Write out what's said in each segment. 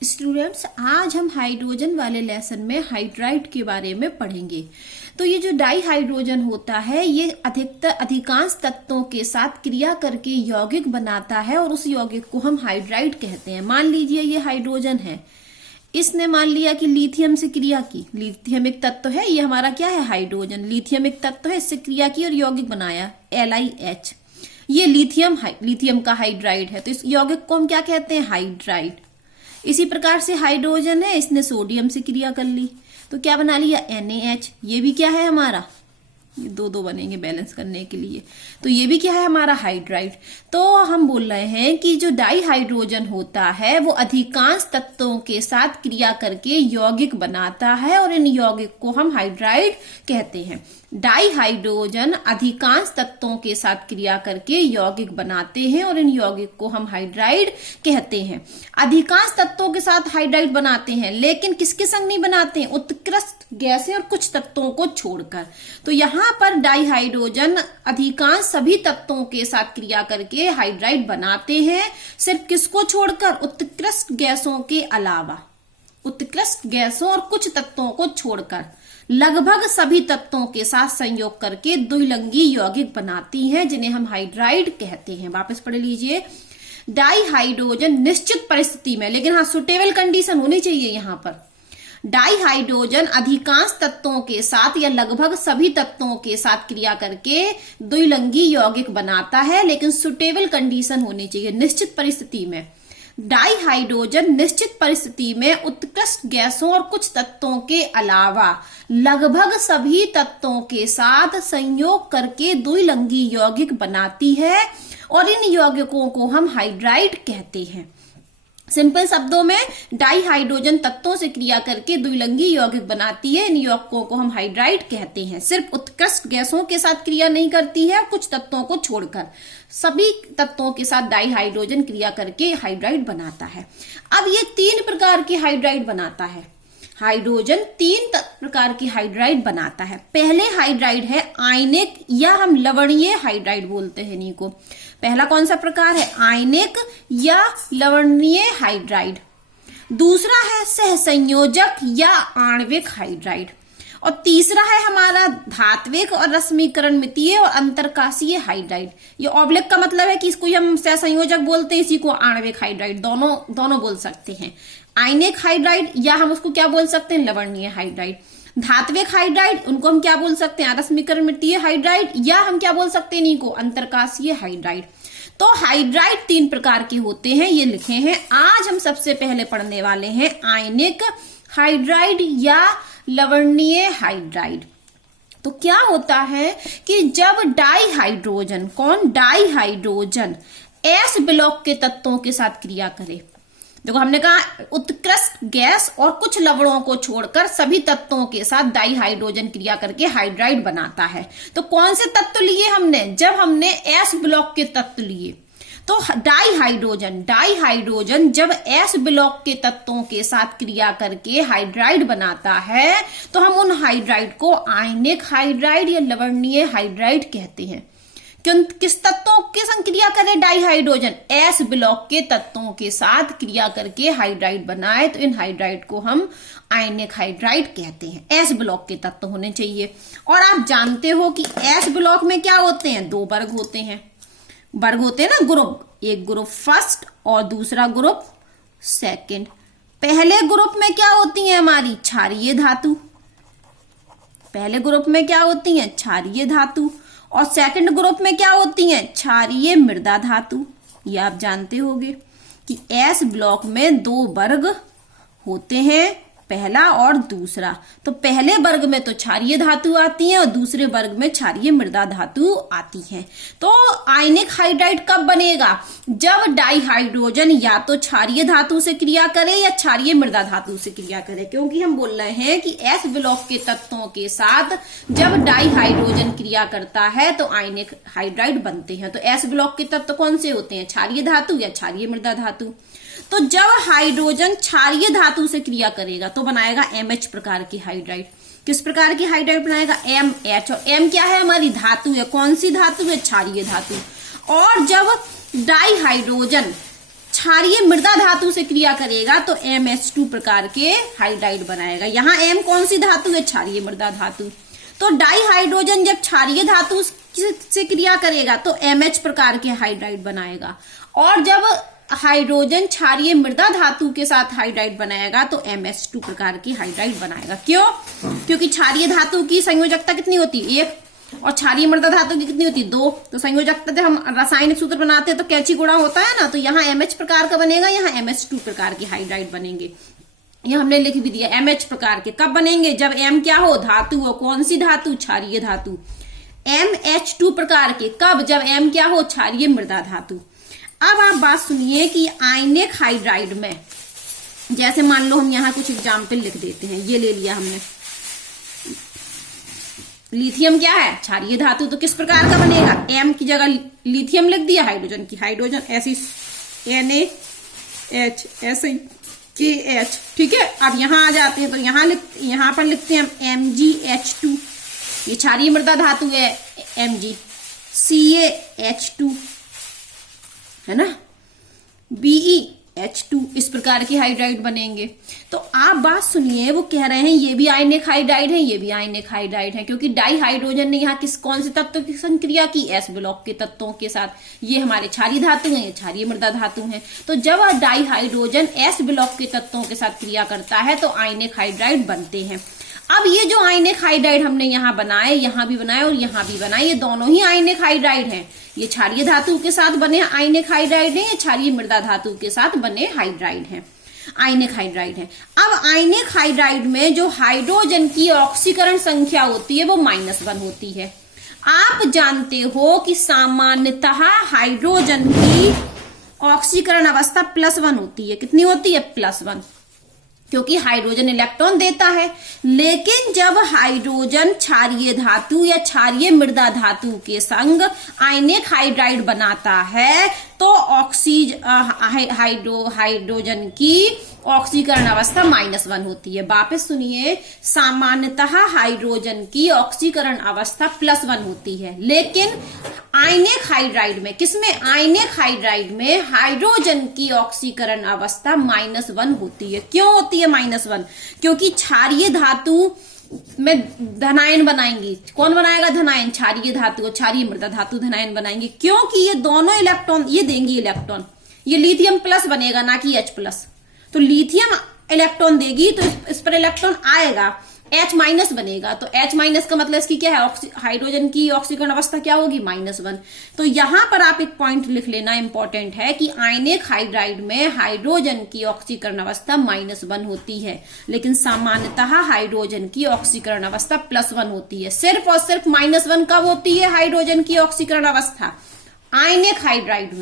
Students, आज हम hydrogen वाले लेसन में हाइड्राइड के बारे में पढ़ेंगे। तो ये जो डाई हाइड्रोजन होता है ये अधिकांश तत्वों के साथ क्रिया करके यौगिक बनाता है और उस यौगिक को हम हाइड्राइड कहते हैं। मान लीजिए ये हाइड्रोजन है, इसने मान लिया कि लिथियम से क्रिया की। लिथियम एक तत्व है, ये हमारा क्या है हाइड्रोजन। लिथियम एक तत्व है, इससे क्रिया की और यौगिक बनाया LiH। ये लिथियम का हाइड्राइड है, तो इस यौगिक को हम क्या कहते हैं हाइड्राइड। इसी प्रकार से हाइड्रोजन है, इसने सोडियम से क्रिया कर ली तो क्या बना लिया NaH। ये भी क्या है हमारा, ये दो दो बनेंगे बैलेंस करने के लिए, तो ये भी क्या है हमारा हाइड्राइड। तो हम बोल रहे हैं कि जो डाई हाइड्रोजन होता है वो अधिकांश तत्वों के साथ क्रिया करके यौगिक बनाता है और इन यौगिक को हम हाइड्राइड कहते हैं। डाई हाइड्रोजन अधिकांश तत्वों के साथ क्रिया करके यौगिक बनाते हैं और इन यौगिक को हम हाइड्राइड कहते हैं। अधिकांश तत्वों के साथ हाइड्राइड बनाते हैं, लेकिन किसके संग नहीं बनाते हैं, उत्कृष्ट गैसें और कुछ तत्वों को छोड़कर। तो यहाँ पर डाई हाइड्रोजन अधिकांश सभी तत्वों के साथ क्रिया करके हाइड्राइड बनाते हैं, सिर्फ किसको छोड़कर, उत्कृष्ट गैसों के अलावा। उत्कृष्ट गैसों और कुछ तत्वों को छोड़कर लगभग सभी तत्वों के साथ संयोग करके द्विलिंगी यौगिक बनाती हैं, जिन्हें हम हाइड्राइड कहते हैं। वापस पढ़ लीजिए, डाई हाइड्रोजन निश्चित परिस्थिति में, लेकिन हाँ सुटेबल कंडीशन होनी चाहिए यहाँ पर। डाई हाइड्रोजन अधिकांश तत्वों के साथ या लगभग सभी तत्वों के साथ क्रिया करके द्विलिंगी यौगिक बनाता है, लेकिन सुटेबल कंडीशन होनी चाहिए, निश्चित परिस्थिति में। डाई हाइड्रोजन निश्चित परिस्थिति में उत्कृष्ट गैसों और कुछ तत्वों के अलावा लगभग सभी तत्वों के साथ संयोग करके द्विलिंगी यौगिक बनाती है और इन यौगिकों को हम हाइड्राइड कहते हैं। सिंपल शब्दों में डाई हाइड्रोजन तत्वों से क्रिया करके द्विलिंगी यौगिक बनाती है, इन यौगिकों को हम हाइड्राइड कहते हैं। सिर्फ उत्कृष्ट गैसों के साथ क्रिया नहीं करती है, कुछ तत्वों को छोड़कर सभी तत्वों के साथ डाई हाइड्रोजन क्रिया करके हाइड्राइड बनाता है। अब ये 3 प्रकार के हाइड्राइड बनाता है। हाइड्रोजन 3 प्रकार की हाइड्राइड बनाता है। पहले हाइड्राइड है आयनिक या हम लवणीय हाइड्राइड बोलते हैं इन्हीं को। पहला कौन सा प्रकार है, आयनिक या लवणीय हाइड्राइड। दूसरा है सहसंयोजक या आणविक हाइड्राइड और तीसरा है हमारा धात्विक और रश्मिकरण मितीय और अंतरकाशीय हाइड्राइड। ये ऑब्लिक का मतलब है कि इसको हम सहसंयोजक बोलते हैं, इसी को आणविक हाइड्राइड, दोनों बोल सकते हैं। आयनिक हाइड्राइड या हम उसको क्या बोल सकते हैं, लवणीय हाइड्राइड। धात्विक हाइड्राइड उनको हम क्या बोल सकते हैं, रश्मिकरण मितीय हाइड्राइड, या हम क्या बोल सकते हैं इनको, अंतरकाशीय हाइड्राइड। तो हाइड्राइड 3 प्रकार के होते हैं, ये लिखे हैं। आज हम सबसे पहले पढ़ने वाले हैं आयनिक हाइड्राइड या लवणीय हाइड्राइड। तो क्या होता है कि जब डाई हाइड्रोजन S ब्लॉक के तत्वों के साथ क्रिया करे, देखो हमने कहा उत्कृष्ट गैस और कुछ लवणों को छोड़कर सभी तत्वों के साथ डाई हाइड्रोजन क्रिया करके हाइड्राइड बनाता है। तो कौन से तत्व लिए हमने, जब हमने S ब्लॉक के तत्व लिए, तो डाई हाइड्रोजन जब S ब्लॉक के तत्वों के साथ क्रिया करके हाइड्राइड बनाता है तो हम उन हाइड्राइड को आयनिक हाइड्राइड या लवणीय हाइड्राइड कहते हैं। किस तत्वों के संग क्रिया करे डाई हाइड्रोजन, S ब्लॉक के तत्वों के साथ क्रिया करके हाइड्राइड बनाए, तो इन हाइड्राइड को हम आयनिक हाइड्राइड कहते हैं। S ब्लॉक के तत्व होने चाहिए। और आप जानते हो कि S ब्लॉक में क्या होते हैं, 2 वर्ग होते हैं ना, ग्रुप। एक ग्रुप फर्स्ट और दूसरा ग्रुप सेकंड। पहले ग्रुप में क्या होती है हमारी क्षारीय धातु, पहले ग्रुप में क्या होती है क्षारीय धातु, और सेकंड ग्रुप में क्या होती हैं, क्षारीय मृदा धातु। ये आप जानते होंगे कि S ब्लॉक में 2 वर्ग होते हैं, पहला और दूसरा। तो पहले वर्ग में तो क्षारीय धातु आती है और दूसरे वर्ग में क्षारीय मृदा धातु आती है। तो आयनिक हाइड्राइड कब बनेगा, जब डाई हाइड्रोजन या तो क्षारीय धातु से क्रिया करे या क्षारीय मृदा धातु से क्रिया करे, क्योंकि हम बोल रहे हैं कि S ब्लॉक के तत्वों के साथ जब डाई हाइड्रोजन क्रिया करता है तो आयनिक हाइड्राइड बनते हैं। तो S ब्लॉक के तत्व कौन से होते हैं, क्षारीय धातु या क्षारीय मृदा धातु। तो जब हाइड्रोजन क्षारीय धातु से क्रिया करेगा तो बनाएगा MH प्रकार की हाइड्राइड। किस प्रकार की हाइड्राइड बनाएगा, MH। और M क्या है, हमारी धातु है। कौन सी धातु है, क्षारीय धातु। और जब डाई हाइड्रोजन क्षारीय मृदा धातु से क्रिया करेगा तो MH2 प्रकार के हाइड्राइड बनाएगा। यहाँ M कौन सी धातु है? क्षारीय मृदा धातु। तो डाई हाइड्रोजन जब क्षारीय धातु से क्रिया करेगा तो MH प्रकार के हाइड्राइड बनाएगा, और जब हाइड्रोजन क्षारीय मृदा धातु के साथ हाइड्राइड बनाएगा तो MH2 प्रकार की हाइड्राइड बनाएगा। क्यों? क्योंकि क्षारीय धातु की संयोजकता कितनी होती है? 1, और क्षारीय मृदा धातु की कितनी होती है? 2। तो संयोजकता जब हम रासायनिक सूत्र बनाते हैं तो कैंची गुणा होता है ना, तो यहाँ MH प्रकार का बनेगा, यहाँ MH2 प्रकार की हाइड्राइड बनेंगे। ये हमने लिख भी दिया। MH प्रकार के कब बनेंगे? जब M क्या हो? धातु हो। कौन सी धातु? क्षारीय धातु। MH2 प्रकार के कब? जब M क्या हो? क्षारीय मृदा धातु। अब आप बात सुनिए कि आयनिक हाइड्राइड में, जैसे मान लो हम यहाँ कुछ एग्जाम्पल लिख देते हैं। ये ले लिया हमने, लिथियम क्या है? क्षारीय धातु। तो किस प्रकार का बनेगा? M की जगह लिथियम लिख दिया, हाइड्रोजन की हाइड्रोजन ऐसी NaH ऐसे KH। ठीक है, अब यहाँ आ जाते हैं तो यहाँ पर लिखते हैं हम MgH2, ये क्षारीय मृदा धातु है Mg। CaH2 है ना, BeH2, इस प्रकार की हाइड्राइड बनेंगे। तो आप बात सुनिए, वो कह रहे हैं ये भी आयनिक हाइड्राइड है, ये भी आयनिक हाइड्राइड है, क्योंकि डाई हाइड्रोजन ने यहाँ कौन से तत्वों की संक्रिया की? S ब्लॉक के तत्वों के साथ। ये हमारे क्षारीय धातु हैं, ये क्षारीय मृदा धातु हैं। तो जब डाई हाइड्रोजन S ब्लॉक के तत्वों के साथ क्रिया करता है तो आयनिक हाइड्राइड बनते हैं। अब ये जो आयनिक हाइड्राइड हमने यहाँ बनाए, यहाँ भी बनाए और यहाँ भी बनाए, ये दोनों ही आयनिक हाइड्राइड हैं। ये क्षारीय धातु के साथ बने आयनिक हाइड्राइड हैं, ये क्षारीय मृदा धातु के साथ बने हाइड्राइड हैं, आयनिक हाइड्राइड हैं। अब आयनिक हाइड्राइड में जो हाइड्रोजन की ऑक्सीकरण संख्या होती है वो -1 होती है। आप जानते हो कि सामान्यतः हाइड्रोजन की ऑक्सीकरण अवस्था +1 होती है। कितनी होती है? +1, क्योंकि हाइड्रोजन इलेक्ट्रॉन देता है। लेकिन जब हाइड्रोजन क्षारीय धातु या क्षारीय मृदा धातु के संग आयनिक हाइड्राइड बनाता है तो हाइड्रोजन की ऑक्सीकरण अवस्था -1 होती है। वापस सुनिए, सामान्यतः हाइड्रोजन की ऑक्सीकरण अवस्था +1 होती है, लेकिन आयनिक हाइड्राइड में, किसमें? आयनिक हाइड्राइड में हाइड्रोजन की ऑक्सीकरण अवस्था -1 होती है। क्यों होती है -1? क्योंकि क्षारीय धातु में धनायन बनाएंगी। कौन बनाएगा धनायन? क्षारीय धातु और क्षारीय मृदा धातु धनायन बनाएंगे, क्योंकि ये दोनों इलेक्ट्रॉन ये देंगी इलेक्ट्रॉन। ये लिथियम प्लस बनेगा, ना कि H+। तो लिथियम इलेक्ट्रॉन देगी तो इस पर इलेक्ट्रॉन आएगा, H- बनेगा। तो H- का मतलब इसकी क्या है? हाइड्रोजन की ऑक्सीकरण अवस्था क्या होगी? -1। तो यहां पर आप एक पॉइंट लिख लेना, इंपॉर्टेंट है कि आयनिक हाइड्राइड में हाइड्रोजन की ऑक्सीकरण अवस्था -1 होती है, लेकिन सामान्यतः हाइड्रोजन की ऑक्सीकरण अवस्था +1 होती है। सिर्फ और सिर्फ -1 कब होती है हाइड्रोजन की ऑक्सीकरण अवस्था? आयनिक हाइड्राइड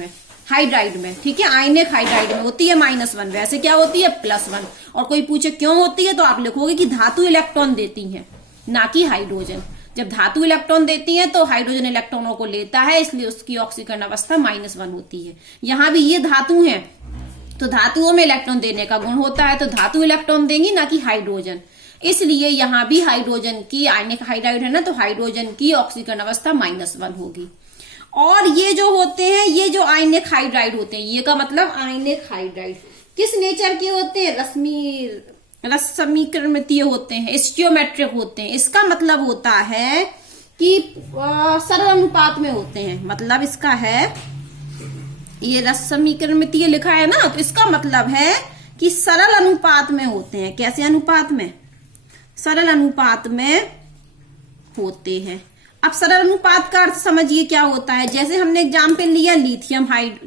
में, ठीक है, आयनिक हाइड्राइड में होती है -1। वैसे क्या होती है? +1। और कोई पूछे क्यों होती है तो आप लिखोगे कि धातु इलेक्ट्रॉन देती हैं, ना कि हाइड्रोजन। जब धातु इलेक्ट्रॉन देती है तो हाइड्रोजन इलेक्ट्रॉनों को लेता है, इसलिए उसकी ऑक्सीकरण अवस्था -1 होती है। यहां भी ये धातु है तो धातुओं में इलेक्ट्रॉन देने का गुण होता है, तो धातु इलेक्ट्रॉन देंगी, ना कि हाइड्रोजन। इसलिए यहां भी हाइड्रोजन की, आयनिक हाइड्राइड है ना, तो हाइड्रोजन की ऑक्सीकरण अवस्था -1 होगी। और ये जो होते हैं, ये जो आयनिक हाइड्राइड होते हैं, ये का मतलब आयनिक हाइड्राइड किस नेचर के होते हैं? रस समीकरणितीय होते हैं, स्टियोमेट्रिक होते हैं। इसका मतलब होता है कि सरल अनुपात में होते हैं। मतलब इसका है, ये रस समीकरणितीय लिखा है ना, तो इसका मतलब है कि सरल अनुपात में होते हैं। कैसे अनुपात में? सरल अनुपात में होते हैं। अब सरल अनुपात का अर्थ समझिए क्या होता है। जैसे हमने एग्जाम्पल लिया लिथियम हाइड्राइड,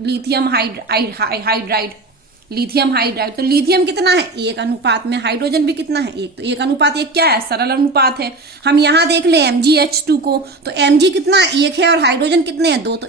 तो लिथियम कितना है? 1 अनुपात में। हाइड्रोजन भी कितना है? 1। तो 1 अनुपात 1 क्या है? सरल अनुपात है। हम यहां देख ले MgH2 को, तो Mg कितना? 1 है, और हाइड्रोजन कितने हैं? 2। तो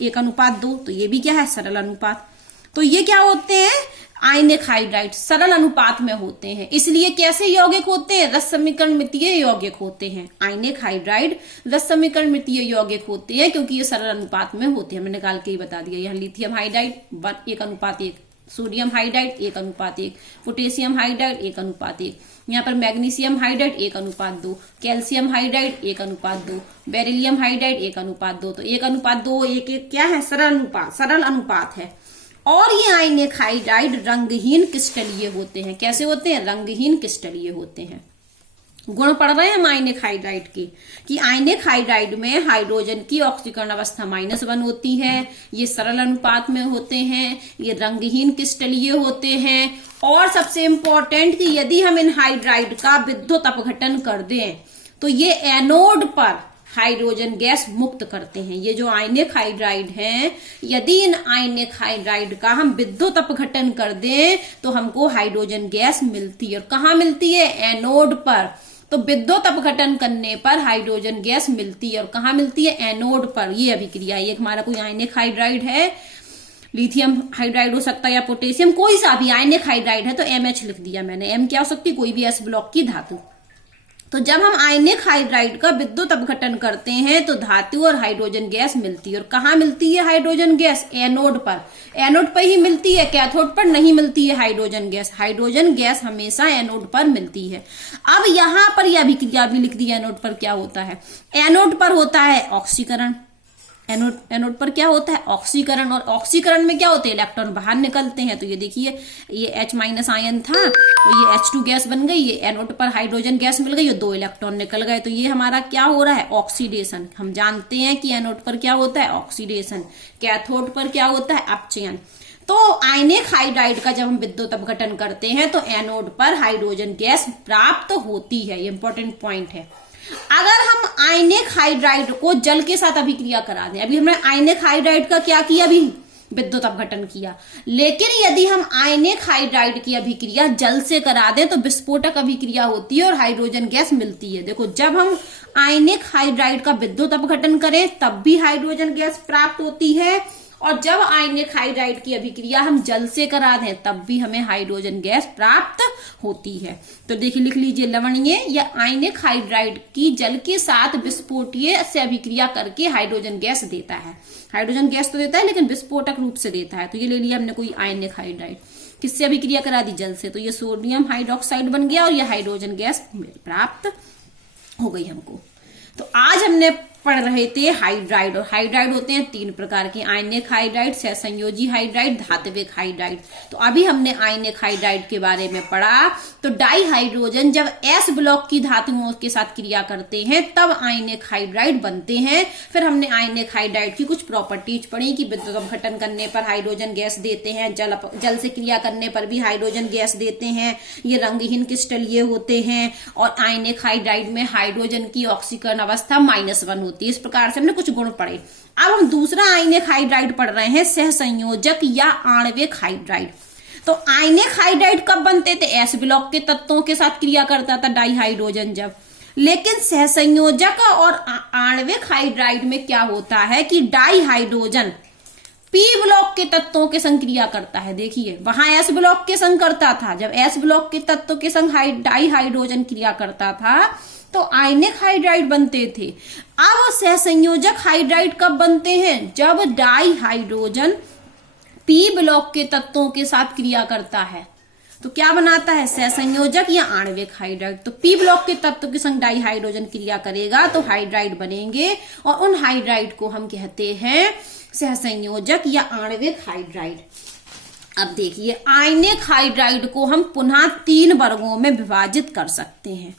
1 अनुपात 2, तो ये भी क्या है? सरल अनुपात। तो ये क्या होते हैं? आयनिक हाइड्राइड सरल अनुपात में होते हैं। इसलिए कैसे यौगिक होते हैं? रस समीकरणितीय यौगिक होते हैं। आयनिक हाइड्राइड रस समीकरणितीय यौगिक होते हैं, क्योंकि ये सरल अनुपात में होते हैं। मैंने निकाल के ही बता दिया। यहाँ लिथियम हाइड्राइड 1 अनुपात 1, सोडियम हाइड्राइड 1 अनुपात 1, पोटेशियम हाइड्राइड 1 अनुपात 1, यहाँ पर मैग्नीशियम हाइड्राइड 1 अनुपात 2, कैल्शियम हाइड्राइड 1 अनुपात 2, बेरिलियम हाइड्राइड 1 अनुपात 2। तो 1 अनुपात 2, 1 क्या है? सरल अनुपात है। और ये आयनिक हाइड्राइड रंगहीन क्रिस्टलीय होते हैं। कैसे होते हैं? रंगहीन क्रिस्टलीय होते हैं। गुण पढ़ रहे हैं हम आयनिक हाइड्राइड के, कि आयनिक हाइड्राइड में हाइड्रोजन की ऑक्सीकरण अवस्था -1 होती है, ये सरल अनुपात में होते हैं, ये रंगहीन क्रिस्टलीय होते हैं, और सबसे इंपॉर्टेंट कि यदि हम इन हाइड्राइड का विद्युत अपघटन कर दें तो ये एनोड पर हाइड्रोजन गैस मुक्त करते हैं। ये जो आयनिक हाइड्राइड हैं, यदि इन आयनिक हाइड्राइड का हम विद्युत अपघटन कर दें तो हमको हाइड्रोजन गैस मिलती है। और कहाँ मिलती है? एनोड पर। तो विद्युत अपघटन करने पर हाइड्रोजन गैस मिलती है। और कहाँ मिलती है? एनोड पर। ये अभिक्रिया, ये हमारा कोई आयनिक हाइड्राइड है, लिथियम हाइड्राइड हो सकता है या पोटेशियम, कोई सा भी आयनिक हाइड्राइड है तो MH लिख दिया मैंने। M क्या हो सकती है? कोई भी S ब्लॉक की धातु। तो जब हम आयनिक हाइड्राइड का विद्युत अपघटन करते हैं तो धातु और हाइड्रोजन गैस मिलती है। और कहाँ मिलती है हाइड्रोजन गैस? एनोड पर। एनोड पर ही मिलती है, कैथोड पर नहीं मिलती है हाइड्रोजन गैस। हाइड्रोजन गैस हमेशा एनोड पर मिलती है। अब यहां पर यह अभिक्रिया भी लिख दी, एनोड पर क्या होता है? एनोड पर होता है ऑक्सीकरण। एनोड पर क्या होता है? ऑक्सीकरण। और ऑक्सीकरण में क्या होते हैं? इलेक्ट्रॉन बाहर निकलते हैं। तो ये देखिए, ये H- आयन था और ये H2 गैस बन गई, ये एनोड पर हाइड्रोजन गैस मिल गई और 2 इलेक्ट्रॉन निकल गए। तो ये हमारा क्या हो रहा है? ऑक्सीडेशन। हम जानते हैं कि एनोड पर क्या होता है? ऑक्सीडेशन। कैथोड पर क्या होता है? अपचयन। तो आयनिक हाइड्राइड का जब हम विद्युत अपघटन करते हैं तो एनोड पर हाइड्रोजन गैस प्राप्त होती है। ये इंपॉर्टेंट पॉइंट है। अगर हम आयनिक हाइड्राइड को जल के साथ अभिक्रिया करा दें, अभी हमने आयनिक हाइड्राइड का क्या किया? अभी विद्युत अपघटन किया। लेकिन यदि हम आयनिक हाइड्राइड की अभिक्रिया जल से करा दें तो विस्फोटक अभिक्रिया होती है और हाइड्रोजन गैस मिलती है। देखो, जब हम आयनिक हाइड्राइड का विद्युत अपघटन करें तब भी हाइड्रोजन गैस प्राप्त होती है, और जब आयनिक हाइड्राइड की अभिक्रिया हम जल से करा दें तब भी हमें हाइड्रोजन गैस प्राप्त होती है। तो देखिए, लिख लीजिए, लवणीय या आयनिक हाइड्राइड की जल के साथ विस्फोटीय से अभिक्रिया करके हाइड्रोजन गैस देता है। हाइड्रोजन गैस तो देता है लेकिन विस्फोटक रूप से देता है। तो ये ले लिया हमने कोई आयनिक हाइड्राइड, किससे अभिक्रिया करा दी? जल से। तो ये सोडियम हाइड्रोक्साइड बन गया और ये हाइड्रोजन गैस प्राप्त हो गई हमको। तो आज हमने पढ़ रहे थे हाइड्राइड, और हाइड्राइड होते हैं 3 प्रकार के, आयनिक हाइड्राइड, सहसंयोजी हाइड्राइड, धात्विक हाइड्राइड। तो अभी हमने आयनिक हाइड्राइड के बारे में पढ़ा। तो डाई हाइड्रोजन जब S ब्लॉक की धातुओं के साथ क्रिया करते हैं तब आयनिक हाइड्राइड बनते हैं। फिर हमने आयनिक हाइड्राइड की कुछ प्रॉपर्टीज पढ़ी कि विद्युत अपघटन करने पर हाइड्रोजन गैस देते हैं, जल से क्रिया करने पर भी हाइड्रोजन गैस देते हैं, ये रंगहीन क्रिस्टलीय होते हैं, और आयनिक हाइड्राइड में हाइड्रोजन की ऑक्सीकरण अवस्था -1 होती है। इस प्रकार से हमने कुछ गुण पढ़े। अब हम दूसरा आयनिक हाइड्राइड पढ़ रहे हैं, सहसंयोजक या आणविक हाइड्राइड। तो आयनिक हाइड्राइड कब बनते थे? S ब्लॉक के तत्वों के साथ क्रिया करता था डाई हाइड्रोजन जब। लेकिन सहसंयोजक और आणविक हाइड्राइड में क्या होता है कि डाई हाइड्रोजन P ब्लॉक के तत्वों के संग क्रिया करता है। देखिए, वहां S ब्लॉक के संग करता था, जब S ब्लॉक के तत्वों के संग डाई हाइड्रोजन क्रिया करता था तो आयनिक हाइड्राइड बनते थे। अब सहसंयोजक हाइड्राइड कब बनते हैं? जब डाई हाइड्रोजन P ब्लॉक के तत्वों के साथ क्रिया करता है। तो क्या बनाता है? सहसंयोजक या आणविक हाइड्राइड। तो P ब्लॉक के तत्व के संग डाई हाइड्रोजन क्रिया करेगा तो हाइड्राइड बनेंगे, और उन हाइड्राइड को हम कहते हैं सहसंयोजक या आणविक हाइड्राइड। अब देखिए, आयनिक हाइड्राइड को हम पुनः 3 वर्गों में विभाजित कर सकते हैं।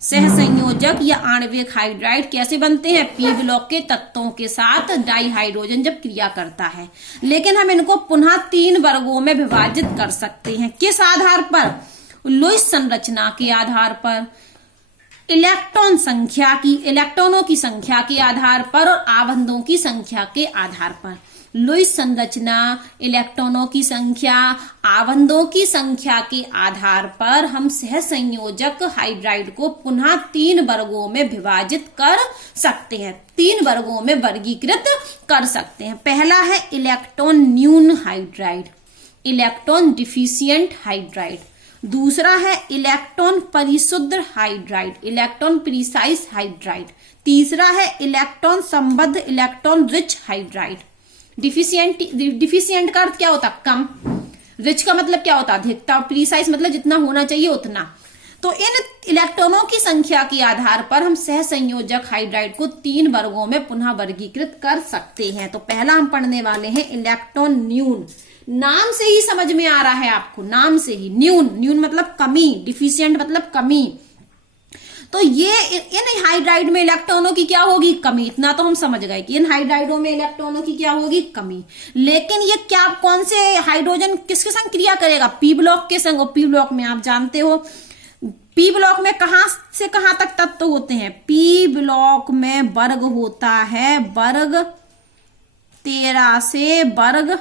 सहसंयोजक या आणविक हाइड्राइड कैसे बनते हैं? P ब्लॉक के तत्वों के साथ डाई हाइड्रोजन जब क्रिया करता है। लेकिन हम इनको पुनः 3 वर्गों में विभाजित कर सकते हैं। किस आधार पर? लुईस संरचना के आधार पर, इलेक्ट्रॉनों की संख्या के आधार पर, और आबंधों की संख्या के आधार पर। लुईस संरचना, इलेक्ट्रॉनों की संख्या, आबंधों की संख्या के आधार पर हम सहसंयोजक हाइड्राइड को पुनः 3 वर्गों में विभाजित कर सकते हैं, 3 वर्गों में वर्गीकृत कर सकते हैं। पहला है इलेक्ट्रॉन न्यून हाइड्राइड, इलेक्ट्रॉन डिफिशियंट हाइड्राइड। दूसरा है इलेक्ट्रॉन परिशुद्ध हाइड्राइड, इलेक्ट्रॉन प्रिसाइज हाइड्राइड। तीसरा है इलेक्ट्रॉन संबद्ध, इलेक्ट्रॉन रिच हाइड्राइड। डिफिशियंट का अर्थ क्या होता? कम। रिच का मतलब क्या होता? अधिकता। प्रिसाइज मतलब जितना होना चाहिए उतना। तो इन इलेक्ट्रॉनों की संख्या के आधार पर हम सहसंयोजक हाइड्राइड को 3 वर्गों में पुनः वर्गीकृत कर सकते हैं। तो पहला हम पढ़ने वाले हैं इलेक्ट्रॉन न्यून। नाम से ही समझ में आ रहा है आपको, नाम से ही। न्यून, न्यून मतलब कमी, डिफिशिएंट मतलब कमी। तो ये इन हाइड्राइड में इलेक्ट्रॉनों की क्या होगी? कमी। इतना तो हम समझ गए कि इन हाइड्राइडों में इलेक्ट्रॉनों की क्या होगी? कमी। लेकिन ये क्या, कौन से हाइड्रोजन किसके संग क्रिया करेगा? पी ब्लॉक के संग। और पी ब्लॉक में आप जानते हो, पी ब्लॉक में कहां से कहां तक तत्व होते हैं? पी ब्लॉक में वर्ग होता है, वर्ग 13 से वर्ग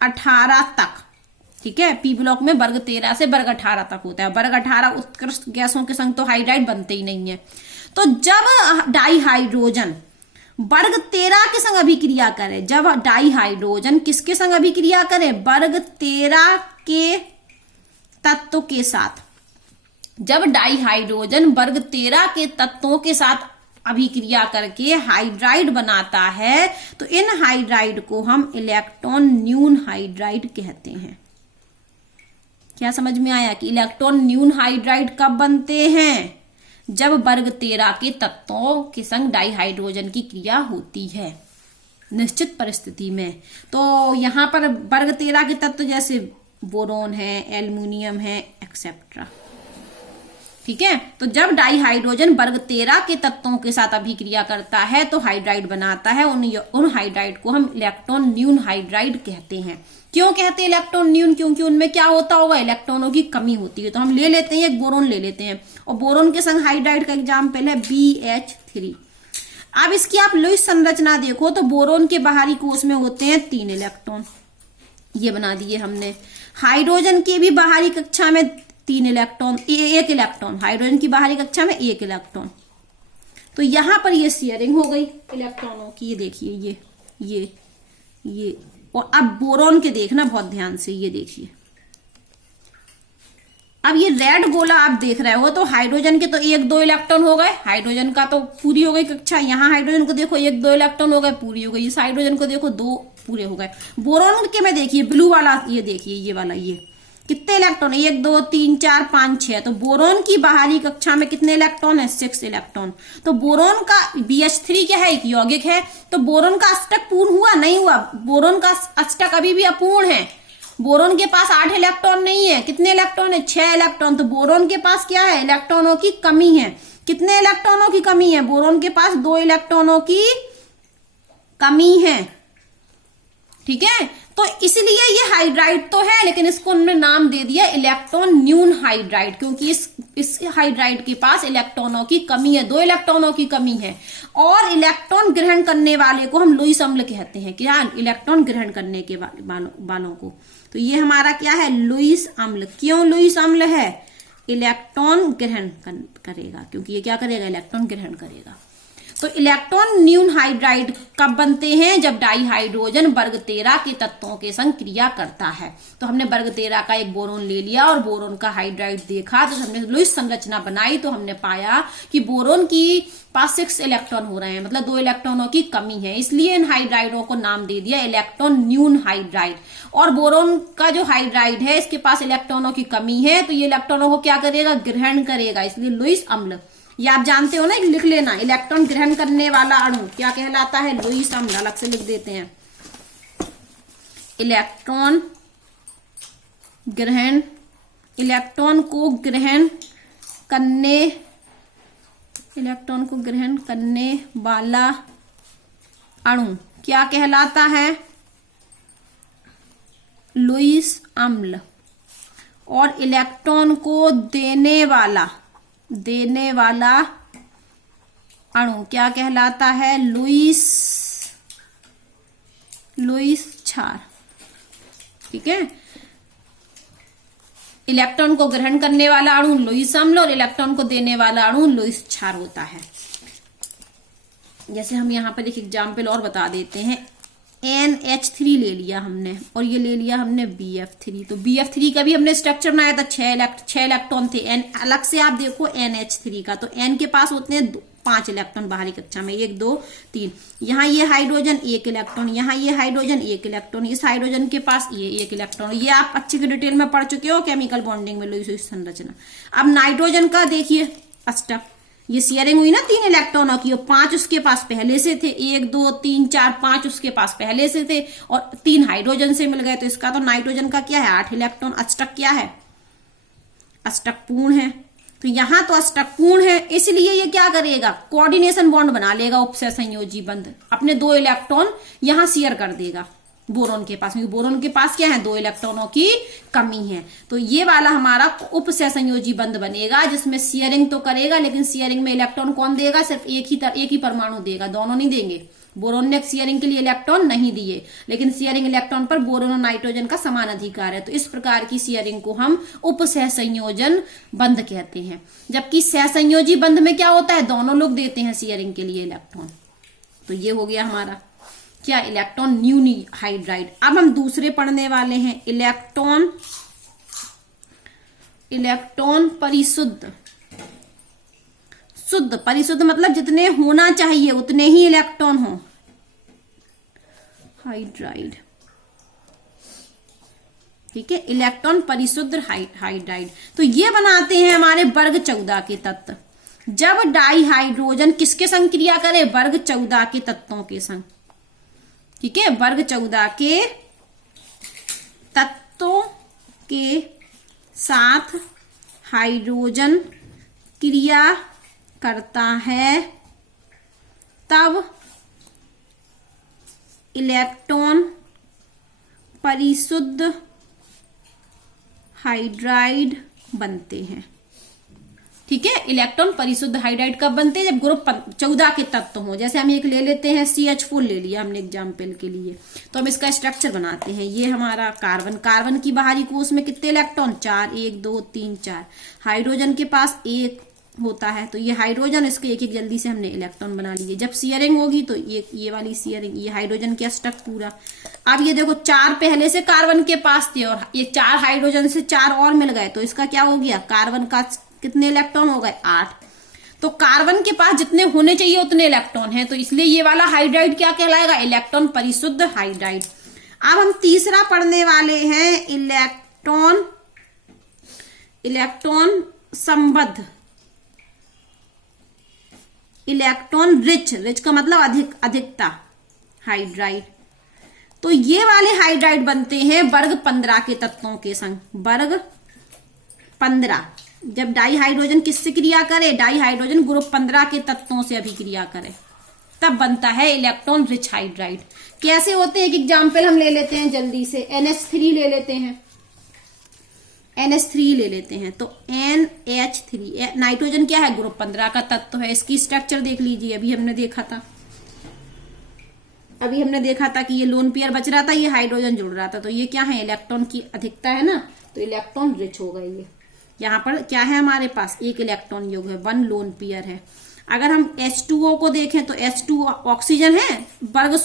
18 तक। ठीक है, पी ब्लॉक में वर्ग 13 से वर्ग 18 तक होता है। वर्ग 18 उत्कृष्ट गैसों के संग तो हाइड्राइड बनते ही नहीं है। तो जब डाई हाइड्रोजन वर्ग 13 के संग अभिक्रिया करे, जब डाई हाइड्रोजन किसके संग अभिक्रिया करे? वर्ग 13 के तत्व के साथ। जब डाई हाइड्रोजन वर्ग 13 के तत्वों के साथ अभिक्रिया करके हाइड्राइड बनाता है, तो इन हाइड्राइड को हम इलेक्ट्रॉन न्यून हाइड्राइड कहते हैं। क्या समझ में आया कि इलेक्ट्रॉन न्यून हाइड्राइड कब बनते हैं? जब वर्ग 13 के तत्वों के संग डाई हाइड्रोजन की क्रिया होती है निश्चित परिस्थिति में। तो यहां पर वर्ग 13 के तत्व जैसे बोरोन है, एल्युमिनियम है, एक्सेट्रा। ठीक है, तो जब डाई हाइड्रोजन वर्ग 13 के तत्वों के साथ अभिक्रिया करता है तो हाइड्राइड बनाता है। उन हाइड्राइड को हम इलेक्ट्रॉन न्यून हाइड्राइड कहते हैं। क्यों कहते हैं इलेक्ट्रॉन न्यून? क्योंकि उनमें क्या होता होगा? इलेक्ट्रॉनों की कमी होती है। तो हम ले लेते हैं, एक बोरोन ले लेते हैं, और बोरोन के संग हाइड्राइड का एग्जाम्पल है BH3। अब इसकी आप लुईस संरचना देखो तो बोरोन के बाहरी कोश में होते हैं 3 इलेक्ट्रॉन, ये बना दिए हमने। हाइड्रोजन के भी बाहरी कक्षा में 3 इलेक्ट्रॉन, 1 इलेक्ट्रॉन, हाइड्रोजन की बाहरी कक्षा में 1 इलेक्ट्रॉन। तो यहां पर ये शेयरिंग हो गई इलेक्ट्रॉनों की। ये देखिए, ये और अब बोरोन के देखना बहुत ध्यान से, ये देखिए। अब ये रेड गोला आप देख रहे हो, तो हाइड्रोजन के तो 1-2 इलेक्ट्रॉन हो गए, हाइड्रोजन का तो पूरी हो गई कक्षा। यहाँ हाइड्रोजन को देखो 1-2 इलेक्ट्रॉन हो गए, पूरी हो गई। इस हाइड्रोजन को देखो 2 पूरे हो गए। बोरोन के में देखिए ब्लू वाला, ये देखिए, ये वाला, ये कितने इलेक्ट्रॉन? 1 2 3 4 5 6। तो बोरोन की बाहरी कक्षा में कितने इलेक्ट्रॉन है? 6 इलेक्ट्रॉन। तो बोरोन का BH3 क्या है? एक यौगिक है। तो बोरोन का अष्टक पूर्ण हुआ? नहीं हुआ। बोरोन का अष्टक अभी भी अपूर्ण है। बोरोन के पास 8 इलेक्ट्रॉन नहीं है। कितने इलेक्ट्रॉन है? 6 इलेक्ट्रॉन। तो बोरोन के पास क्या है? इलेक्ट्रॉनों की कमी है। कितने इलेक्ट्रॉनों की कमी है? बोरोन के पास 2 इलेक्ट्रॉनों की कमी है। ठीक है, तो इसलिए ये हाइड्राइड तो है, लेकिन इसको उन्होंने नाम दे दिया इलेक्ट्रॉन न्यून हाइड्राइड, क्योंकि इस हाइड्राइड के पास इलेक्ट्रॉनों की कमी है, 2 इलेक्ट्रॉनों की कमी है। और इलेक्ट्रॉन ग्रहण करने वाले को हम लुईस अम्ल कहते हैं। क्या? इलेक्ट्रॉन ग्रहण करने के वालों को। तो ये हमारा क्या है? लुईस अम्ल। क्यों लुईस अम्ल है? इलेक्ट्रॉन ग्रहण करेगा, क्योंकि ये क्या करेगा? इलेक्ट्रॉन ग्रहण करेगा। तो इलेक्ट्रॉन न्यून हाइड्राइड कब बनते हैं? जब डाई हाइड्रोजन वर्ग 13 के तत्वों के संग क्रिया करता है। तो हमने वर्ग 13 का एक बोरोन ले लिया और बोरोन का हाइड्राइड देखा, तो हमने लुईस संरचना बनाई, तो हमने पाया कि बोरोन की पास 6 इलेक्ट्रॉन हो रहे हैं, मतलब 2 इलेक्ट्रॉनों की कमी है। इसलिए इन हाइड्राइडों को नाम दे दिया इलेक्ट्रॉन न्यून हाइड्राइड। और बोरोन का जो हाइड्राइड है, इसके पास इलेक्ट्रॉनों की कमी है, तो ये इलेक्ट्रॉनों को क्या करेगा? ग्रहण करेगा। इसलिए लुईस अम्ल, ये आप जानते हो ना, लिख लेना। इलेक्ट्रॉन ग्रहण करने वाला अणु क्या कहलाता है? लुईस अम्ल। अलग से लिख देते हैं, इलेक्ट्रॉन ग्रहण, इलेक्ट्रॉन को ग्रहण करने वाला अणु क्या कहलाता है? लुईस अम्ल। और इलेक्ट्रॉन को देने वाला अणु क्या कहलाता है? लुईस क्षार। ठीक है, इलेक्ट्रॉन को ग्रहण करने वाला अणु लुईस अम्ल और इलेक्ट्रॉन को देने वाला अणु लुईस क्षार होता है। जैसे हम यहाँ पर एक एग्जाम्पल और बता देते हैं। NH3 ले लिया हमने, और ये ले लिया हमने BF3। तो BF3 का भी हमने स्ट्रक्चर बनाया था, 6 इलेक्ट्रॉन थे। N अलग से आप देखो NH3 का, तो N के पास होते हैं 5 इलेक्ट्रॉन बाहरी कक्षा में, 1 2 3। यहाँ ये हाइड्रोजन 1 इलेक्ट्रॉन, यहाँ ये हाइड्रोजन 1 इलेक्ट्रॉन, इस हाइड्रोजन के पास ये 1 इलेक्ट्रॉन। ये आप अच्छी डिटेल में पढ़ चुके हो केमिकल बॉन्डिंग में, लुईस संरचना। अब नाइट्रोजन का देखिए अष्टक, ये शेयरिंग हुई ना 3 इलेक्ट्रॉनों की, और 5 उसके पास पहले से थे, 1 2 3 4 5 उसके पास पहले से थे, और 3 हाइड्रोजन से मिल गए। तो इसका तो नाइट्रोजन का क्या है 8 इलेक्ट्रॉन, अष्टक क्या है, अष्टक पूर्ण है। तो यहां तो अष्टक पूर्ण है, इसलिए ये क्या करेगा, कोऑर्डिनेशन बॉन्ड बना लेगा, उपसहसंयोजी बंध, अपने 2 इलेक्ट्रॉन यहां शेयर कर देगा बोरोन के पास, क्योंकि बोरोन के पास क्या है 2 इलेक्ट्रॉनों की कमी है। तो ये वाला हमारा उपसहसंयोजी बंध बनेगा, जिसमें शेयरिंग तो करेगा, लेकिन शेयरिंग में इलेक्ट्रॉन कौन देगा, सिर्फ एक ही परमाणु देगा, दोनों नहीं देंगे। बोरोन ने शेयरिंग के लिए इलेक्ट्रॉन नहीं दिए, लेकिन शेयरिंग इलेक्ट्रॉन पर बोरोन और नाइट्रोजन का समान अधिकार है। तो इस प्रकार की शेयरिंग को हम उपसहसंयोजन बंध कहते हैं। जबकि सहसंयोजी बंध में क्या होता है, दोनों लोग देते हैं शेयरिंग के लिए इलेक्ट्रॉन। तो ये हो गया हमारा क्या, इलेक्ट्रॉन न्यूनी हाइड्राइड। अब हम दूसरे पढ़ने वाले हैं, इलेक्ट्रॉन परिशुद्ध। शुद्ध, परिशुद्ध मतलब जितने होना चाहिए उतने ही इलेक्ट्रॉन हो, हाइड्राइड। ठीक है, इलेक्ट्रॉन परिशुद्ध हाइड्राइड। तो ये बनाते हैं हमारे वर्ग 14 के तत्व। जब डाई हाइड्रोजन किसके संग क्रिया करे, वर्ग 14 के तत्वों के संग। ठीक है, वर्ग 14 के तत्वों के साथ हाइड्रोजन क्रिया करता है, तब इलेक्ट्रॉन परिशुद्ध हाइड्राइड बनते हैं। ठीक है, इलेक्ट्रॉन परिशुद्ध हाइड्राइड कब बनते हैं, जब ग्रुप 14 के तत्व हो। जैसे हम एक ले लेते हैं CH4 ले लिया हमने एग्जाम्पल के लिए, तो हम इसका स्ट्रक्चर बनाते हैं। ये हमारा कार्बन, कार्बन की बाहरी कोश में कितने इलेक्ट्रॉन, 4, 1 2 3 4। हाइड्रोजन के पास 1 होता है, तो ये हाइड्रोजन, इसके एक एक जल्दी से हमने इलेक्ट्रॉन बना लिए। जब शेयरिंग होगी तो ये वाली शेयरिंग, ये हाइड्रोजन के अष्टक पूरा। अब ये देखो 4 पहले से कार्बन के पास थे, और ये 4 हाइड्रोजन से 4 और मिल गए, तो इसका क्या हो गया, कार्बन का कितने इलेक्ट्रॉन हो गए, 8। तो कार्बन के पास जितने होने चाहिए उतने इलेक्ट्रॉन हैं, तो इसलिए ये वाला हाइड्राइड क्या कहलाएगा, इलेक्ट्रॉन परिशुद्ध हाइड्राइड। अब हम तीसरा पढ़ने वाले हैं, इलेक्ट्रॉन संबद्ध, इलेक्ट्रॉन रिच का मतलब अधिकता हाइड्राइड। तो ये वाले हाइड्राइड बनते हैं वर्ग 15 के तत्वों के संग। वर्ग 15, जब डाई हाइड्रोजन किससे क्रिया करे, डाई हाइड्रोजन ग्रुप 15 के तत्वों से अभिक्रिया करे, तब बनता है इलेक्ट्रॉन रिच हाइड्राइड। कैसे होते हैं, एक एग्जाम्पल हम ले लेते हैं जल्दी से, NH3 ले लेते हैं, NH3 ले लेते हैं। तो NH3, नाइट्रोजन क्या है, ग्रुप 15 का तत्व है। इसकी स्ट्रक्चर देख लीजिए, अभी हमने देखा था कि ये लोन पेयर बच रहा था, ये हाइड्रोजन जुड़ रहा था, तो ये क्या है, इलेक्ट्रॉन की अधिकता है ना, तो इलेक्ट्रॉन रिच होगा। ये यहाँ पर क्या है हमारे पास, 1 इलेक्ट्रॉन योग है, 1 लोन पेयर है। अगर हम H2O को देखें तो H2 ऑक्सीजन है, वर्ग